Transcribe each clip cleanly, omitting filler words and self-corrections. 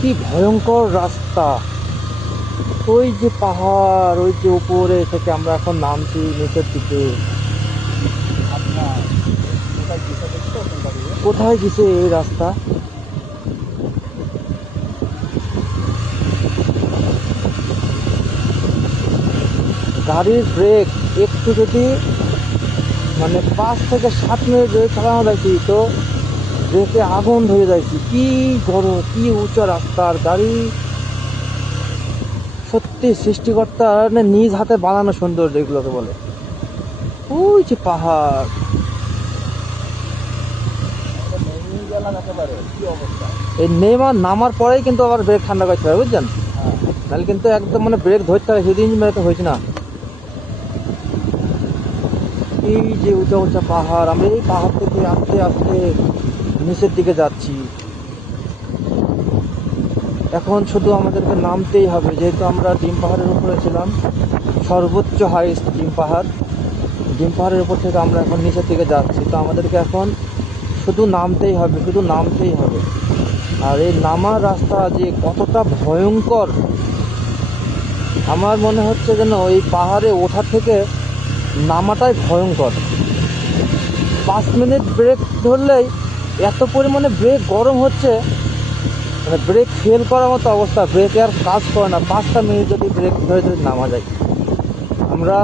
কি ভয়ঙ্কর রাস্তা! ওই যে পাহাড়, ওই যে উপরে থেকে আমরা এখন নামছি নিচের দিকে। কোথায় গেছে এই রাস্তা? গাড়ির ব্রেক একটু যদি মানে 5 থেকে 7 মিনিট ব্রেক চালানো যাইছি তো ব্রেকে আগুন ধরে যাইছি। কি গরম, কি উঁচা রাস্তার গাড়ি! সত্যি সৃষ্টিকর্তার নিজ হাতে বানানো সৌন্দর্য এগুলোকে বলে। ওই যে পাহাড়, এই নেমা নামার পরেই কিন্তু আবার ব্রেক ঠান্ডা করতে হবে, বুঝছেন? নাহলে কিন্তু একদম মানে ব্রেক ধরতে হবে, সেদিন তো হয়েছে না। এই যে উঁচা উঁচা পাহাড়, আমরা এই পাহাড় থেকে আস্তে আস্তে নিচের দিকে যাচ্ছি। এখন শুধু আমাদেরকে নামতেই হবে, যেহেতু আমরা ডিম পাহাড়ের উপরে ছিলাম, সর্বোচ্চ হাইস্ট ডিম পাহাড়। ডিম পাহাড়ের উপর থেকে আমরা এখন নিচের দিকে যাচ্ছি, তো আমাদেরকে এখন শুধু নামতেই হবে, শুধু নামতেই হবে। আর এই নামার রাস্তা যে কতটা ভয়ঙ্কর, আমার মনে হচ্ছে যেন এই পাহাড়ে ওঠা থেকে নামাটাই ভয়ঙ্কর। 5 মিনিট ব্রেক ধরলেই এত পরিমাণে ব্রেক গরম হচ্ছে, মানে ব্রেক ফেল করার মতো অবস্থা, ব্রেকে আর কাজ করে না। 5টা মিনিট যদি ব্রেক ধরে ধরে নামা যায়। আমরা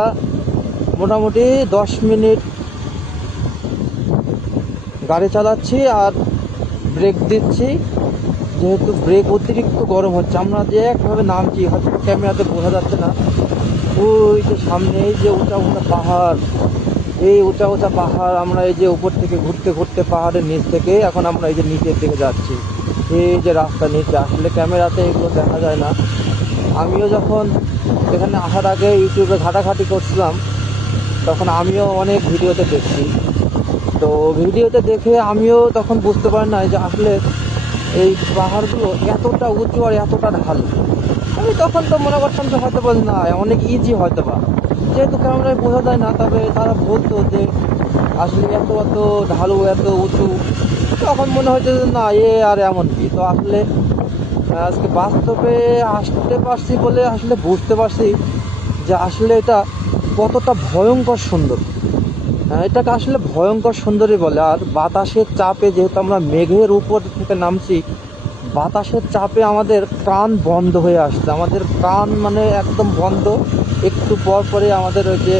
মোটামুটি 10 মিনিট গাড়ি চালাচ্ছি আর ব্রেক দিচ্ছি, যেহেতু ব্রেক অতিরিক্ত গরম হচ্ছে। আমরা যে একভাবে নামছি, হয়তো ক্যামেরাতে বোঝা যাচ্ছে না। ওই যে সামনে এই যে উঁচা উঁচা পাহাড়, এই উঁচা উঁচা পাহাড়, আমরা এই যে উপর থেকে ঘুরতে ঘুরতে পাহাড়ের নিচ থেকে এখন আমরা এই যে নিচের দিকে যাচ্ছি। এই যে রাস্তা নিচে, আসলে ক্যামেরাতে এগুলো দেখা যায় না। আমিও যখন এখানে আসার আগে ইউটিউবে ঘাটাঘাটি করছিলাম, তখন আমিও অনেক ভিডিওতে দেখছি। তো ভিডিওতে দেখে আমিও তখন বুঝতে পারি না যে আসলে এই পাহাড়গুলো এতটা উঁচু আর এতটা ঢালু। আমি তখন তো মনে করতাম যে হয়তো বা না, অনেক ইজি হয়তো বা, যেহেতু ক্যামেরায় বোঝা যায় না। তবে তারা বলতো যে আসলে এত এত ঢালু, এত উঁচু, তখন মনে হচ্ছে যে না, আর এমন কি। তো আসলে আজকে বাস্তবে আসতে পারছি বলে আসলে বুঝতে পারছি যে আসলে এটা কতটা ভয়ঙ্কর সুন্দর। এটাকে আসলে ভয়ঙ্কর সুন্দরই বলে। আর বাতাসের চাপে, যেহেতু আমরা মেঘের উপর থেকে নামছি, বাতাসের চাপে আমাদের প্রাণ বন্ধ হয়ে আসছে। আমাদের প্রাণ মানে একদম বন্ধ, একটু পর পরে আমাদের ওই যে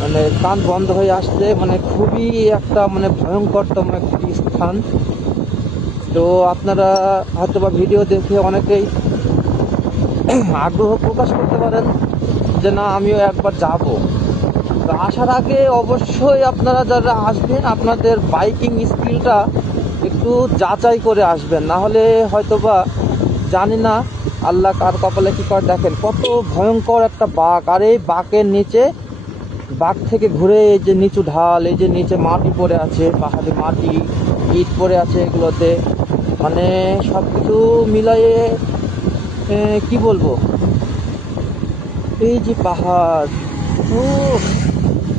মানে প্রাণ বন্ধ হয়ে আসছে। মানে খুবই একটা মানে ভয়ঙ্করতম একটি স্থান। তো আপনারা হয়তো বা ভিডিও দেখে অনেকেই আগ্রহ প্রকাশ করতে পারেন যে না, আমিও একবার যাব। তো আসার আগে অবশ্যই আপনারা যারা আসবেন, আপনাদের বাইকিং স্কিলটা একটু যাচাই করে আসবেন, না হলে হয়তো বা জানি না আল্লাহ কার কপালে কী করে। দেখেন কত ভয়ঙ্কর একটা বাঁক, আর এই বাঁকের নিচে, বাঁক থেকে ঘুরে এই যে নিচু ঢাল, এই যে নিচে মাটি পড়ে আছে, পাহাড়ি মাটি, ইট পড়ে আছে এগুলোতে। মানে সব কিছু মিলাইয়ে কি বলবো, এই যে পাহাড়, ও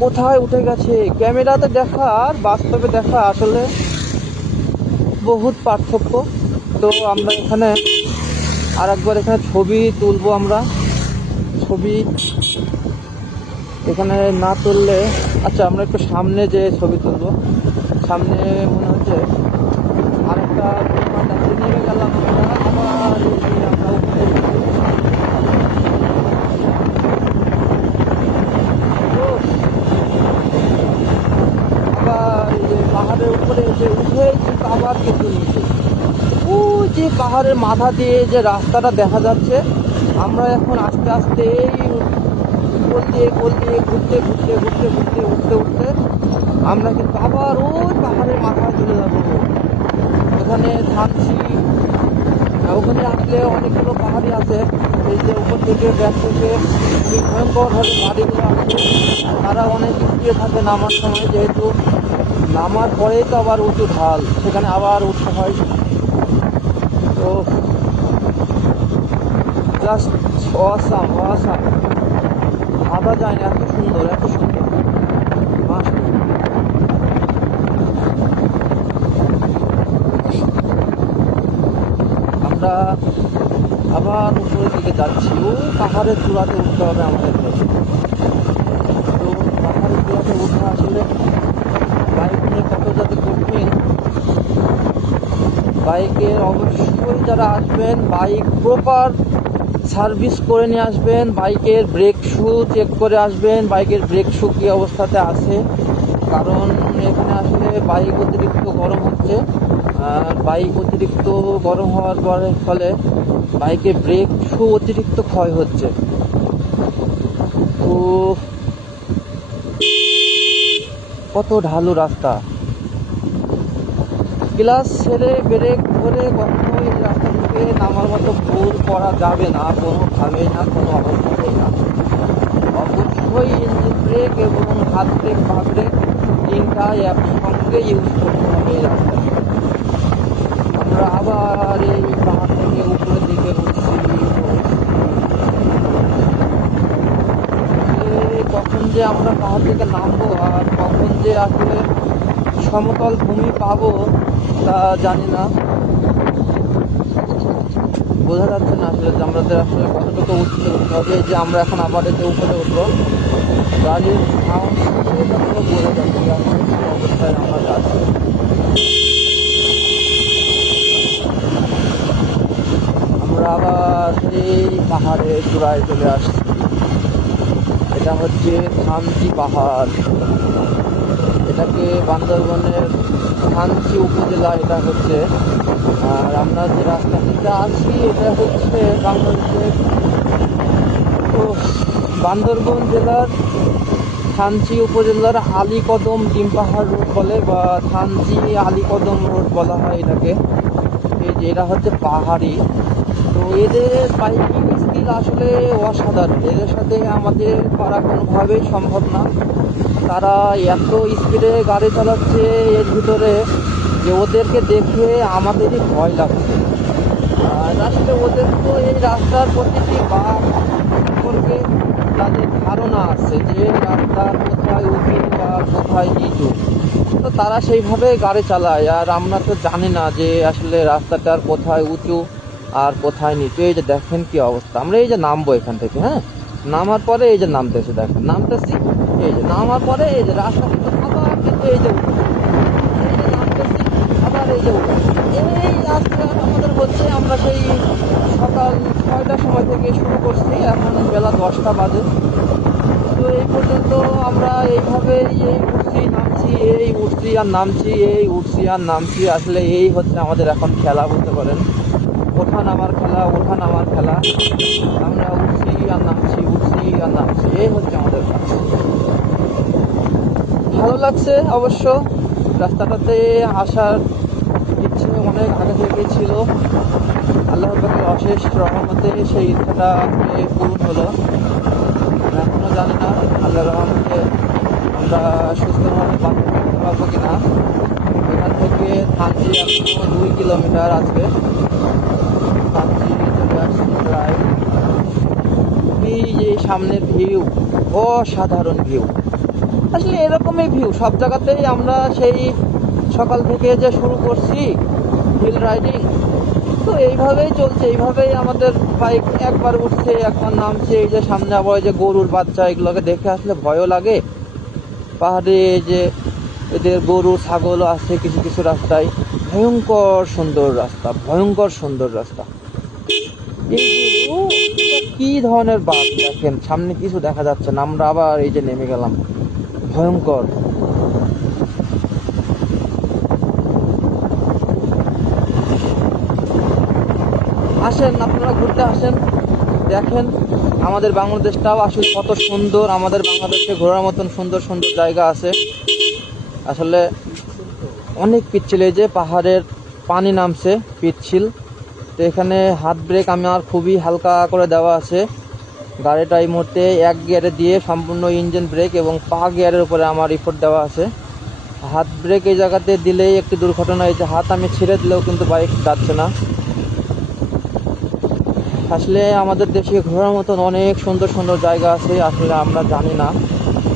কোথায় উঠে গেছে! ক্যামেরাতে দেখা আর বাস্তবে দেখা আসলে বহুত পার্থক্য। তো আমরা এখানে আর একবার এখানে ছবি তুলবো। আমরা ছবি এখানে না তুললে, আচ্ছা আমরা একটু সামনে যে ছবি তুলবো। সামনে মনে হচ্ছে আরেকটা নেমে গেলাম আমরা, আবার আমরা উপরে আবার এই যে পাহাড়ের উপরে এসে উঠে কিন্তু আবার কিন্তু নিচে। ও যে পাহাড়ের মাথা দিয়ে যে রাস্তাটা দেখা যাচ্ছে, আমরা এখন আস্তে আস্তে এই গোল দিয়ে ঘুরতে ঘুরতে ঘুরতে ঘুরতে উঠতে উঠতে আমরা কিন্তু আবার ওই পাহাড়ের মাথায় চলে যাবো। ওখানে থাকছি, ওখানে আসলে অনেকগুলো পাহাড়ি আছে। এই যে উপর থেকে ব্যাক থেকে খুবই ভয়ঙ্করভাবে গাড়িগুলো আসছে, তারা অনেক স্পিডে থাকে নামার সময়, যেহেতু নামার পরেই তো আবার উঁচু ঢাল, সেখানে আবার উঠতে হয়। তো জাস্ট অসাম অসাম, ভাবা যায় না, এত সুন্দর এত সুন্দর। আমরা আবার উপরের দিকে যাচ্ছি। ওই পাহাড়ের চূড়াতে উঠতে হবে আমাদেরকে। তো পাহাড়ের চূড়াতে উঠে আসলে বাইক নিয়ে কত যাতে কঠিন। বাইকের অবশ্যই যারা আসবেন বাইক প্রপার সার্ভিস করে নিয়ে আসবেন। বাইকের ব্রেক শু চেক করে আসবেন, বাইকের ব্রেক শু কী অবস্থাতে আছে। কারণ এখানে আসলে বাইক অতিরিক্ত গরম হচ্ছে, আর বাইক অতিরিক্ত গরম হওয়ার ফলে বাইকের ব্রেক শু অতিরিক্ত ক্ষয় হচ্ছে। তো কত ঢালু রাস্তা, ক্লাস ছেড়ে ব্রেক ধরে কখনোই রাস্তা থেকে নামার মতো ভুল করা যাবে না, কোনোভাবেই না, কোনো অবস্থাতেই না। অবশ্যই ইঞ্জিন ব্রেক এবং হাত ব্রেক, পা ব্রেক তিনটাই একসঙ্গে ইউজ করতে হবে এই রাস্তায়। আমরা আবার এই পাহাড় থেকে উপরের দিকে উঠছি। কখন যে আমরা পাহাড় থেকে নামবো আর কখন যে আসলে সমতল ভূমি পাবো তা জানি না, বোঝা যাচ্ছে না আসলে যে আমাদের আসলে কতটুকু উঠতে হবে। এই যে আমরা এখন আবার এই যে উপরে উঠবো, গাড়ির সাউন্ড বোঝা যাচ্ছে যে এখন কি অবস্থায় আমরা যাচ্ছি। আমরা আবার এই পাহাড়ে চূড়ায় চলে আসছি। এটা হচ্ছে থানচি পাহাড়, এটাকে বান্দরবনের থানচি উপজেলা এটা হচ্ছে। আর আমরা যে রাস্তাটিতে আছি এটা হচ্ছে বাংলাদেশের বান্দরবন জেলার থানচি উপজেলার আলীকদম ডিম পাহাড় রোড বলে, বা থানচি আলীকদম রোড বলা হয় এটাকে। এই যে এটা হচ্ছে পাহাড়ি। তো এদের বাইকিং স্কিল আসলে অসাধারণ, এদের সাথে আমাদের করা কোনোভাবেই সম্ভব না। তারা এত স্পিডে গাড়ি চালাচ্ছে এর ভিতরে যে ওদেরকে দেখে আমাদেরই ভয় লাগছে। আর আসলে ওদের তো এই রাস্তার প্রতিটি বাঁক সম্পর্কে তাদের ধারণা আছে যে রাস্তার কোথায় উঁচু আর কোথায় নিচু, তো তারা সেইভাবে গাড়ি চালায়। আর আমরা তো জানি না যে আসলে রাস্তাটার কোথায় উঁচু আর কোথায় নিচু। এই যে দেখেন কি অবস্থা, আমরা এই যে নামবো এখান থেকে, হ্যাঁ নামার পরে এই যে নামতেছে, দেখেন নামতেছি, এই যে নামার পরে এই যে রাস্তা কিন্তু আবার কিন্তু এই যে নামতেছি, আবার এই যে এই রাস্তা আমাদের হচ্ছে। আমরা সেই সকাল 6টার সময় থেকে শুরু করছি, এখন বেলা 10টা বাজে। তো এই পর্যন্ত আমরা এইভাবে এই উঠছি নামছি, এই উঠছি আর নামছি, এই উঠছি আর নামছি। আসলে এই হচ্ছে আমাদের এখন খেলা বলতে পারেন, ওঠা নামার খেলা, ওঠা নামার খেলা। আমরা উঠছি আর নামছি, উঠছি আর নামছি, এই হচ্ছে আমাদের কাজ। ভালো লাগছে অবশ্য, রাস্তাটাতে আসার ইচ্ছে অনেক আগে থেকেই ছিল। আল্লাহ পাকের অশেষ রহমতে সেই ইচ্ছাটা পূরণ হলো। এখনও জানি না আল্লাহ রহমতে আমরা সুস্থভাবে বাঁচতে পারবো কিনা। এখান থেকে থানচি এখনো 2 কিলোমিটার আছে। থানচি চলে আসছি প্রায়। এই যে সামনের ভিউ, অসাধারণ ভিউ। আসলে এরকমই ভিউ সব জায়গাতেই। আমরা সেই সকাল থেকে যে শুরু করছি হিল রাইডিং, তো এইভাবেই চলছে, এইভাবেই আমাদের বাইক একবার উঠছে একবার নামছে। এই যে সামনে আবার যে গরুর বাচ্চা, এগুলোকে দেখে আসলে ভয়ও লাগে। পাহাড়ে যে এদের গরু ছাগলও আছে কিছু কিছু রাস্তায়। ভয়ঙ্কর সুন্দর রাস্তা, ভয়ঙ্কর সুন্দর রাস্তা। এই যে কি ধরনের বাঘ দেখেন, সামনে কিছু দেখা যাচ্ছে না। আমরা আবার এই যে নেমে গেলাম, ভয়ঙ্কর। আসেন আপনারা ঘুরতে আসেন, দেখেন আমাদের বাংলাদেশটাও আসলে কত সুন্দর। আমাদের বাংলাদেশে ঘোরার মতন সুন্দর সুন্দর জায়গা আছে। আসলে অনেক পিচ্ছিল, এই যে পাহাড়ের পানি নামছে পিচ্ছিল। তো এখানে হাত ব্রেক আমার খুবই হালকা করে দেওয়া আছে। গাড়িটা এই মুহূর্তে 1 গিয়ারে দিয়ে সম্পূর্ণ ইঞ্জিন ব্রেক এবং পা গিয়ারের উপরে আমার রিপোর্ট দেওয়া আছে। হাত ব্রেক এই জায়গাতে দিলেই একটি দুর্ঘটনা, এই যে হাত আমি ছেড়ে দিলেও কিন্তু বাইক যাচ্ছে না। আসলে আমাদের দেশে ঘোরার মতন অনেক সুন্দর সুন্দর জায়গা আছে, আসলে আমরা জানি না,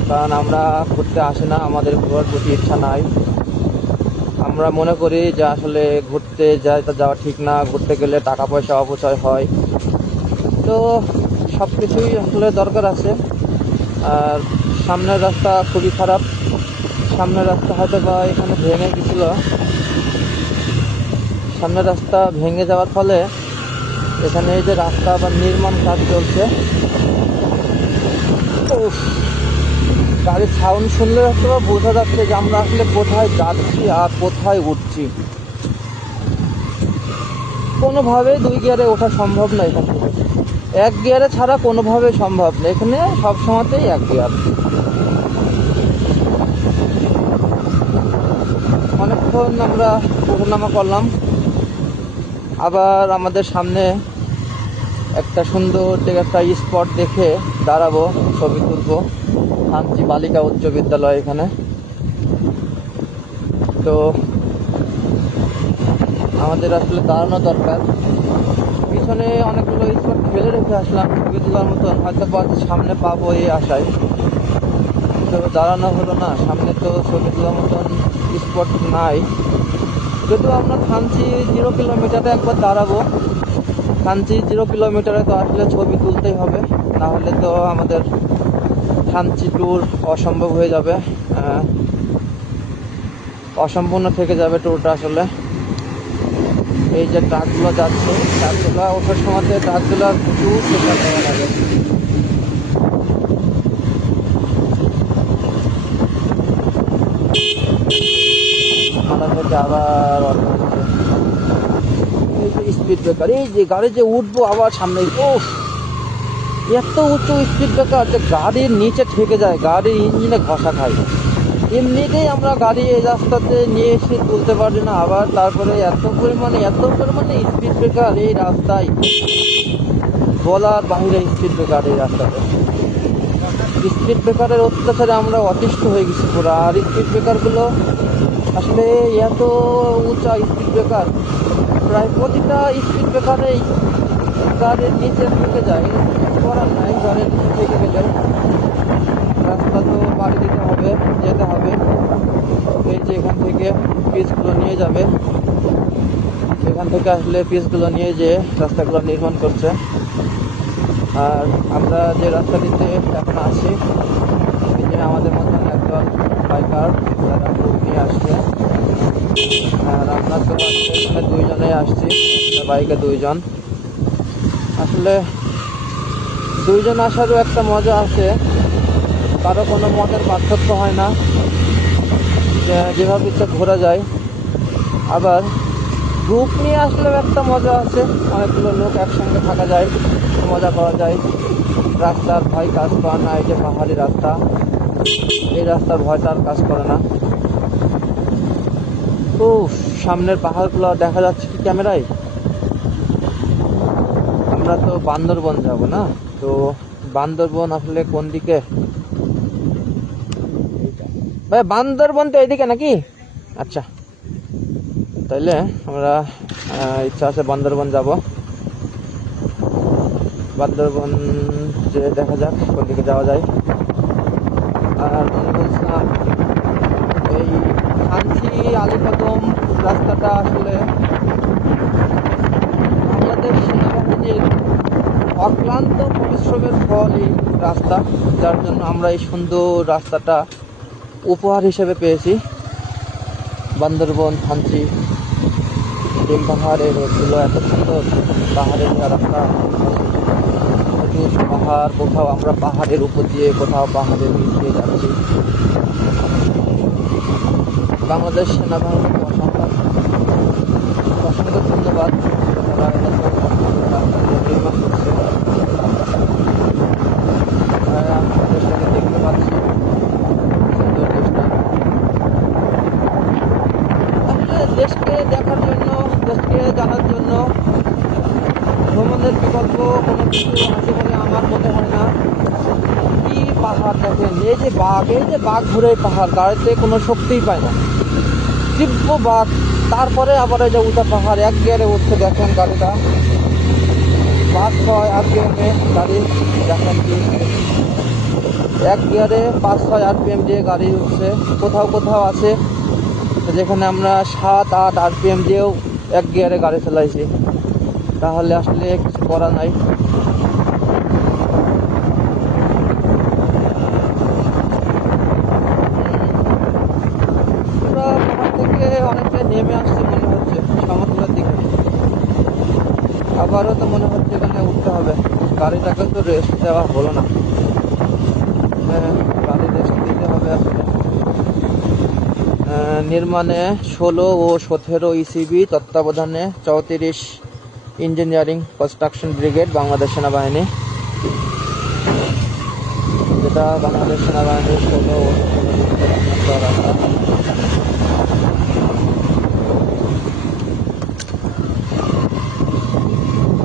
কারণ আমরা ঘুরতে আসি না, আমাদের ঘোরার প্রতি ইচ্ছা নাই। আমরা আমরা মনে করি যে আসলে ঘুরতে যাওয়া ঠিক না, ঘুরতে গেলে টাকা পয়সা অপচয় হয়। তো সব কিছুই আসলে দরকার আছে। আর সামনের রাস্তা খুবই খারাপ। সামনের রাস্তা হয়তো বা এখানে ভেঙে গেছিল। সামনের রাস্তা ভেঙে যাওয়ার ফলে এখানে এই যে রাস্তা বা নির্মাণ কাজ চলছে। গাড়ির সাউন্ড শুনলে হয়তো বোঝা যাচ্ছে যে আমরা আসলে কোথায় যাচ্ছি আর কোথায় উঠছি। কোনোভাবেই 2 গিয়ারে ওঠা সম্ভব না এখান থেকে। 1 গিয়ারে ছাড়া কোনোভাবেই সম্ভব না। এখানে সব সময়তেই 1 গিয়ার। অনেকক্ষণ আমরা ওঠানামা করলাম। আবার আমাদের সামনে একটা সুন্দর একটা স্পট দেখে দাঁড়াবো, ছবি তুলবো। থানচি বালিকা উচ্চ বিদ্যালয় এখানে। তো আমাদের আসলে দাঁড়ানো দরকার। পিছনে অনেকগুলো স্পট ফেলে রেখে আসলাম ছবি তোলার মতন, হয়তো সামনে পাবো এই আশায়। তো দাঁড়ানো হলো না, সামনে তো ছবি তোলার মতন স্পট নাই। যদিও আমরা থানচি 0 কিলোমিটারে একবার দাঁড়াবো। থানচি 0 কিলোমিটারে তো আসলে ছবি তুলতেই হবে, না হলে তো আমাদের থানচি ট্যুর অসম্ভব হয়ে যাবে। অসম্পূর্ণ থেকে যাবে ট্যুরটা আসলে। এই যে ট্রাকগুলো যাচ্ছে, ট্রাকগুলো ওঠার সময় ট্রাকগুলো প্রচুর চেষ্টা করা লাগে। মাথা থেকে আবার এই যে স্পিড ব্রেকার, এই যে গাড়ি যে উঠবো আবার সামনে, ও এত উঁচু স্পিড ব্রেকার যে গাড়ির নিচে ঠেকে যায়, গাড়ির ইঞ্জিনে ঘষা খায়। এমনিতেই আমরা গাড়ি এই রাস্তাতে নিয়ে এসে তুলতে পারি না, আবার তারপরে এত পরিমাণে স্পিড ব্রেকার এই রাস্তায়, বলার বাহিরে স্পিড ব্রেকার এই রাস্তাতে। স্পিড ব্রেকারের অত্যাচারে আমরা অতিষ্ঠ হয়ে গেছি পুরো। আর স্পিড ব্রেকারগুলো আসলে এত উঁচা স্পিড ব্রেকার, প্রায় প্রতিটা স্পিড ব্রেকারেই গাড়ির নিচে থেকে যায়। করার নাই, গাড়ির নিচে থেকে গেলে রাস্তা তো পাড়ি দিতে হবে, যেতে হবে। এই যে এখান থেকে পিচগুলো নিয়ে যাবে, এখান থেকে আসলে পিচগুলো নিয়ে যেয়ে রাস্তাগুলো নির্মাণ করছে। আর আমরা যে রাস্তাটিতে এখন আছি, এই যে আমাদের মতন একদল বাইকার যারা গ্রুপ নিয়ে আসছে। আর আমরা তো এখানে 2 জনেই আসছি, বাইকে 2 জন। আসলে 2 জন আসারও একটা মজা আছে, কারো কোনো মতের পার্থক্য হয় না, যেভাবে ইচ্ছা ঘোরা যায়। আবার গ্রুপ নিয়ে আসলেও একটা মজা আছে, অনেকগুলো লোক একসঙ্গে থাকা যায়, মজা করা যায়। রাস্তার ভয় কাজ করে না, এই যে পাহাড়ি রাস্তা, এই রাস্তার ভয়টা আর কাজ করে না। তো সামনের পাহাড়গুলো দেখা যাচ্ছে কি ক্যামেরায়? আমরা তো বান্দরবন যাব না, তো বান্দরবন আসলে কোন দিকে? ভাই বান্দরবন তো এইদিকে নাকি? আচ্ছা, তাইলে আমরা ইচ্ছা আছে বান্দরবন যাব। বান্দরবন যে দেখা যাক কোন দিকে যাওয়া যায়। আর বলছিলাম, এই থানচি আলীকদম রাস্তাটা আসলে বাংলাদেশ সেনাবাহিনীর অক্লান্ত পরিশ্রমের ফলই রাস্তা, যার জন্য আমরা এই সুন্দর রাস্তাটা উপহার হিসেবে পেয়েছি। বান্দরবন থানচি ডিম পাহাড়ের রোডগুলো এত সুন্দর, পাহাড়ের রাস্তা, প্রচুর পাহাড়, কোথাও আমরা পাহাড়ের উপর দিয়ে, কোথাও পাহাড়ের নিচ দিয়ে যাচ্ছি। বাংলাদেশ সেনাবাহিনীকে অসংখ্য ধন্যবাদ, তারা এরকম রাস্তাগুলো নির্মাণ করছে। দেশটাকে দেখতে পাচ্ছি, সুন্দর দেশটা। আসলে দেশকে দেখার জন্য, দেশকে জানার জন্য ভ্রমণের বিকল্প কোনো কিছু আছে বলে আমার মনে হয় না। কি পাহাড় দেখেন, এই যে বাঘ ঘুরে পাহাড়, গাড়িতে কোনো শক্তিই পায় না, তীব্র বাঘ। তারপরে আবার এই যে উঁচা পাহাড়, 1 গিয়ারে উঠছে, দেখেন গাড়িটা 5-6 RPM-এ গাড়ি, দেখেন কি 1 গিয়ারে 5-6 RPM দিয়ে গাড়ি উঠছে। কোথাও কোথাও আছে যেখানে আমরা 7-8 RPM দিয়েও এক গিয়ারে গাড়ি চালাইছি, তাহলে আসলে কিছু করা নাই। আমরা পাহাড় থেকে অনেকটা নেমে আসছি মনে হচ্ছে সমতলের দিকে। আবারও তো মনে হচ্ছে এখানে উঠতে হবে। গাড়িটাকে তো রেস্ট দেওয়া হলো না। হ্যাঁ, গাড়ি রেস্ট দিতে হবে আসলে। নির্মাণে 16 ও 17 ECB তত্ত্বাবধানে 34 ইঞ্জিনিয়ারিং কনস্ট্রাকশন ব্রিগেড বাংলাদেশ সেনাবাহিনী, যেটা বাংলাদেশ সেনাবাহিনীর 16 ও 17 রাস্তা।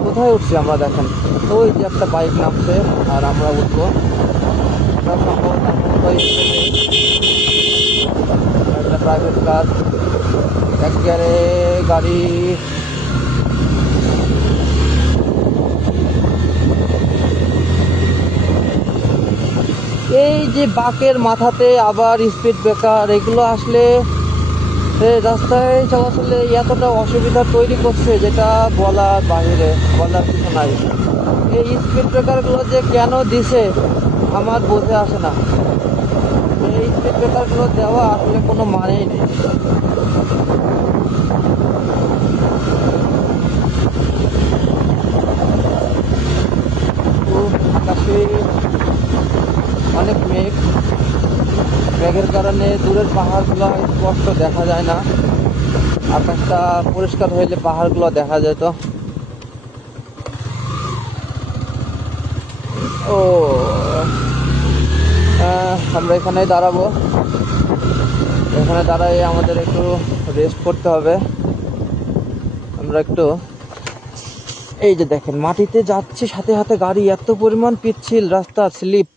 কোথায় উঠছি আমরা দেখেন, ওই যে একটা বাইক নামছে আর আমরা উঠবো। একটা প্রাইভেট কার, এক গিয়ারে গাড়ি। এই যে বাঁকের মাথাতে আবার স্পিড ব্রেকার, এগুলো আসলে রাস্তায় চলাচলে এতটা অসুবিধা তৈরি করছে যেটা বলার বাহিরে, বলার কিছু নাই। এই স্পিড ব্রেকারগুলো যে কেন দিছে আমার বোঝে আসে না। এই স্পিড ব্রেকারগুলো দেওয়া আসলে কোনো মানেই নেই। আকাশে অনেক মেঘের কারণে দূরের পাহাড়গুলো স্পষ্ট দেখা যায় না। আকাশটা পরিষ্কার হইলে পাহাড়গুলো দেখা যেত। ও আমরা এখানে দাঁড়াবো। এখানে দাঁড়াই আমাদের একটু রেস্ট করতে হবে। আমরা একটু, এই যে দেখেন মাটিতে যাচ্ছে, সাথে সাথে গাড়ি, এত পরিমাণ পিচ্ছিল রাস্তা, স্লিপ।